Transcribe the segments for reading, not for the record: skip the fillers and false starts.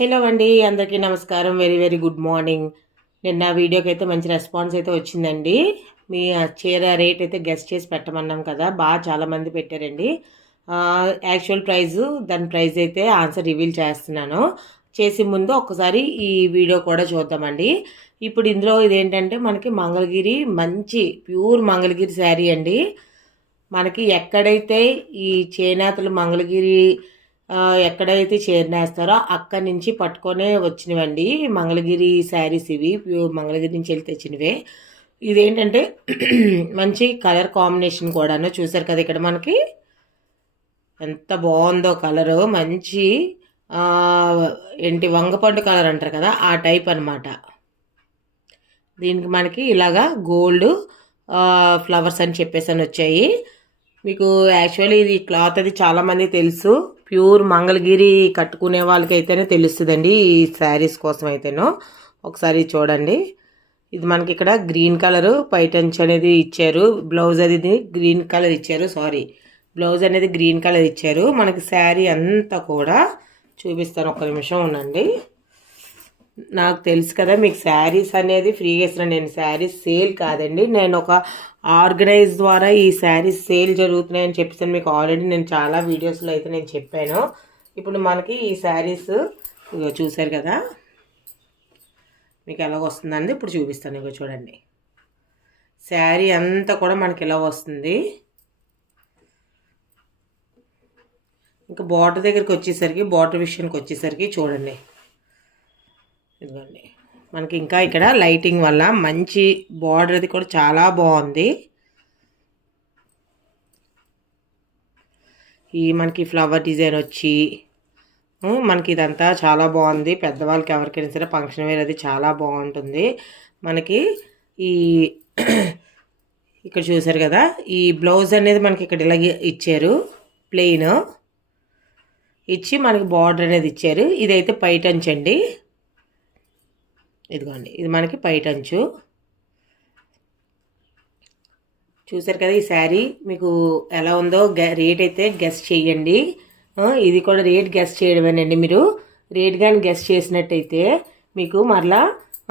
Hello అండి, అందరికీ నమస్కారం. Very very good morning. నిన్న వీడియోకి అయితే మంచి రెస్పాన్స్ అయితే వచ్చిందండి. మీ చీర రేట్ అయితే గెస్ట్ చేసి పెట్టమన్నాం కదా, బాగా చాలామంది పెట్టారండి. యాక్చువల్ ప్రైజు దాని ప్రైస్ అయితే ఆన్సర్ రివీల్ చేస్తున్నాను. చేసే ముందు ఒకసారి ఈ వీడియో కూడా చూద్దామండి. ఇప్పుడు ఇందులో ఇదేంటంటే మనకి మంగళగిరి మంచి ప్యూర్ మంగళగిరి శారీ అండి. మనకి ఎక్కడైతే ఈ చేనేతలు మంగళగిరి ఎక్కడైతే చేరినేస్తారో అక్కడి నుంచి పట్టుకొనే వచ్చినవండి మంగళగిరి శారీస్. ఇవి మంగళగిరి నుంచి వెళ్ళి తెచ్చినవే. ఇదేంటంటే మంచి కలర్ కాంబినేషన్ కూడాను చూసారు కదా, ఇక్కడ మనకి ఎంత బాగుందో కలరు. మంచి ఏంటి వంగపండు కలర్ అంటారు కదా, ఆ టైప్ అనమాట. దీనికి మనకి ఇలాగా గోల్డ్ ఫ్లవర్స్ అని చెప్పేసి అని వచ్చాయి. మీకు యాక్చువల్లీ ఇది క్లాత్ అది చాలామంది తెలుసు. ప్యూర్ మంగళగిరి కట్టుకునే వాళ్ళకైతేనే తెలుస్తుందండి ఈ శారీస్ కోసం అయితేనో. ఒకసారి చూడండి, ఇది మనకి ఇక్కడ గ్రీన్ కలరు పైటంచ్ అనేది ఇచ్చారు. బ్లౌజ్ అనేది గ్రీన్ కలర్ ఇచ్చారు. బ్లౌజ్ అనేది గ్రీన్ కలర్ ఇచ్చారు. మనకి శారీ అంతా కూడా చూపిస్తాను, ఒక్క నిమిషం ఉండండి. నాకు తెలుసు కదా మీకు శారీస్ అనేది ఫ్రీగా ఇస్తున్నాను. నేను శారీస్ సేల్ కాదండి, నేను ఒక ఆర్గనైజ్ ద్వారా ఈ శారీస్ సేల్ జరుగుతున్నాయని చెప్పేసి మీకు ఆల్రెడీ నేను చాలా వీడియోస్లో అయితే నేను చెప్పాను. ఇప్పుడు మనకి ఈ శారీస్ చూసారు కదా, మీకు ఎలా వస్తుందండి ఇప్పుడు చూపిస్తాను. ఇగో చూడండి, శారీ అంతా కూడా మనకి ఎలా వస్తుంది. ఇంకా బార్డర్ దగ్గరికి వచ్చేసరికి, బార్డర్ విషయానికి వచ్చేసరికి చూడండి, ఇదిగోండి మనకి ఇంకా ఇక్కడ లైటింగ్ వల్ల మంచి బార్డర్ అది కూడా చాలా బాగుంది. ఈ మనకి ఫ్లవర్ డిజైన్ వచ్చి మనకి ఇదంతా చాలా బాగుంది. పెద్దవాళ్ళకి ఎవరికైనా సరే ఫంక్షన్ వేర్ అది చాలా బాగుంటుంది. మనకి ఈ ఇక్కడ చూసారు కదా, ఈ బ్లౌజ్ అనేది మనకి ఇక్కడ ఇలాగే ఇచ్చారు, ప్లెయిన్ ఇచ్చి మనకి బార్డర్ అనేది ఇచ్చారు. ఇదైతే పైటంచ్ అండి. ఇదిగోండి, ఇది మనకి పైటంచు. చూసారు కదా, ఈ శారీ మీకు ఎలా ఉందో రేట్ అయితే గెస్ట్ చేయండి. ఇది కూడా రేట్ గెస్ట్ చేయడమేనండి. మీరు రేట్ కానీ గెస్ట్ చేసినట్టయితే మీకు మరలా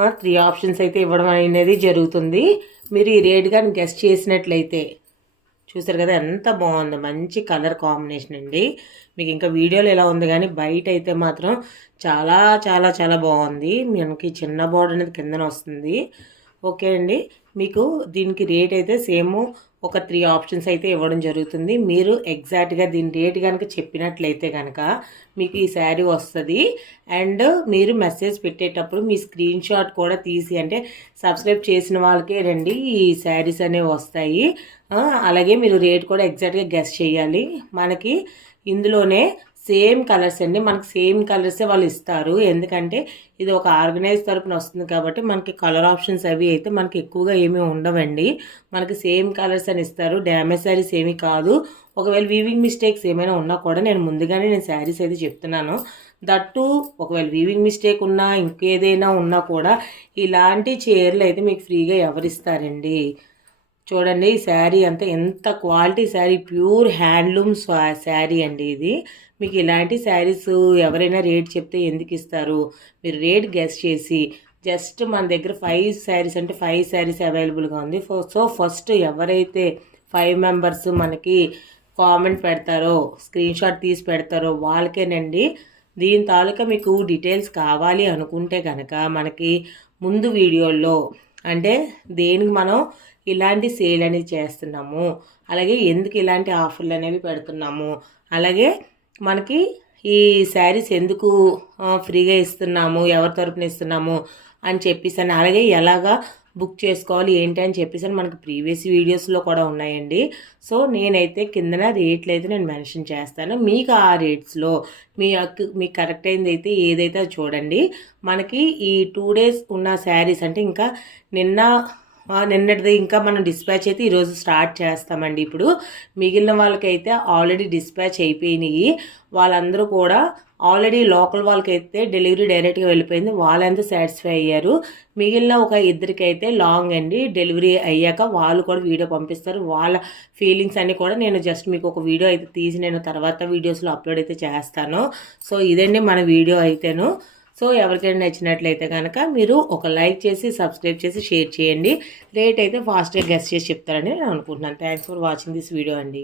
3 ఆప్షన్స్ అయితే ఇవ్వడం అనేది జరుగుతుంది. మీరు ఈ రేట్ కానీ గెస్ట్ చేసినట్లయితే చూసారు కదా ఎంత బాగుందో, మంచి కలర్ కాంబినేషన్ అండి. మీకు ఇంకా వీడియోలో ఎలా ఉంది కానీ బయట అయితే మాత్రం చాలా చాలా చాలా బాగుంది. మనకి చిన్న బోర్డర్ అనేది కిందన వస్తుంది. ఓకే అండి, మీకు దీనికి రేట్ అయితే సేమ్ ఒక 3 ఆప్షన్స్ అయితే ఇవ్వడం జరుగుతుంది. మీరు ఎగ్జాక్ట్గా దీని రేట్ కనుక చెప్పినట్లయితే కనుక మీకు ఈ శారీ వస్తుంది. అండ్ మీరు మెసేజ్ పెట్టేటప్పుడు మీ స్క్రీన్ షాట్ కూడా తీసి, అంటే సబ్స్క్రైబ్ చేసిన వాళ్ళకే రండి ఈ శారీస్ అనేవి వస్తాయి. అలాగే మీరు రేట్ కూడా ఎగ్జాక్ట్గా గెస్ చేయాలి. మనకి ఇందులోనే సేమ్ కలర్స్ అండి, మనకి సేమ్ కలర్సే వాళ్ళు ఇస్తారు. ఎందుకంటే ఇది ఒక ఆర్గనైజ్ తరపున వస్తుంది కాబట్టి మనకి కలర్ ఆప్షన్స్ అవి అయితే మనకి ఎక్కువగా ఏమీ ఉండవండి. మనకి సేమ్ కలర్స్ అని ఇస్తారు. డ్యామేజ్ శారీస్ ఏమీ కాదు. ఒకవేళ వీవింగ్ మిస్టేక్స్ ఏమైనా ఉన్నా కూడా నేను ముందుగానే శారీస్ అయితే చెప్తున్నాను. దట్టు ఒకవేళ వీవింగ్ మిస్టేక్ ఉన్నా ఇంకేదైనా ఉన్నా కూడా ఇలాంటి చీరలు అయితే మీకు ఫ్రీగా ఎవరిస్తారండి. చూడండి, ఈ శారీ అంతా ఎంత quality sari, pure handloom sari అండి ఇది. మీకు ఇలాంటి శారీస్ ఎవరైనా రేట్ చెప్తే ఎందుకు ఇస్తారు? మీరు రేట్ గెస్ చేసి జస్ట్ మన దగ్గర 5 శారీస్ అంటే 5 శారీస్ అవైలబుల్గా ఉంది. సో ఫస్ట్ ఎవరైతే 5 మెంబర్స్ మనకి కామెంట్ పెడతారో, స్క్రీన్ షాట్ తీసి పెడతారో వాళ్ళకేనండి. దీని తాలూకా మీకు డీటెయిల్స్ కావాలి అనుకుంటే కనుక మనకి ముందు వీడియోల్లో, అంటే దేనికి మనం ఇలాంటి సేల్ అనేది చేస్తున్నాము, అలాగే ఎందుకు ఇలాంటి ఆఫర్లు అనేవి పెడుతున్నాము, అలాగే మనకి ఈ శారీస్ ఎందుకు ఫ్రీగా ఇస్తున్నాము, ఎవరి తరపున ఇస్తున్నాము అని చెప్పేసి, అలాగే ఎలాగా బుక్ చేసుకోవాలి ఏంటి అని చెప్పేసి మనకి ప్రీవియస్ వీడియోస్లో కూడా ఉన్నాయండి. సో నేనైతే కిందన రేట్లు అయితే నేను మెన్షన్ చేస్తాను. మీకు ఆ రేట్స్లో మీకు కరెక్ట్ అయింది అయితే ఏదైతే చూడండి. మనకి ఈ 2 days ఉన్న శారీస్ అంటే ఇంకా నిన్నటిది ఇంకా మనం డిస్పాచ్ అయితే ఈరోజు స్టార్ట్ చేస్తామండి. ఇప్పుడు మిగిలిన వాళ్ళకైతే ఆల్రెడీ డిస్పాచ్ అయిపోయినాయి. వాళ్ళందరూ కూడా ఆల్రెడీ లోకల్ వాళ్ళకైతే డెలివరీ డైరెక్ట్గా వెళ్ళిపోయింది, వాళ్ళంతా సాటిస్ఫై అయ్యారు. మిగిలిన ఒక ఇద్దరికైతే లాంగ్ అండి, డెలివరీ అయ్యాక వాళ్ళు కూడా వీడియో పంపిస్తారు. వాళ్ళ ఫీలింగ్స్ అన్నీ కూడా నేను జస్ట్ మీకు ఒక వీడియో అయితే తీసి నేను తర్వాత వీడియోస్లో అప్లోడ్ అయితే చేస్తాను. సో ఇదండి మన వీడియో అయితేను. సో ఎవరికైనా నచ్చినట్లయితే కనుక మీరు ఒక లైక్ చేసి సబ్స్క్రైబ్ చేసి షేర్ చేయండి. రేట్ అయితే ఫాస్ట్గా గెస్ చేసి చెప్తారని నేను అనుకుంటున్నాను. Thanks for watching this video అండి.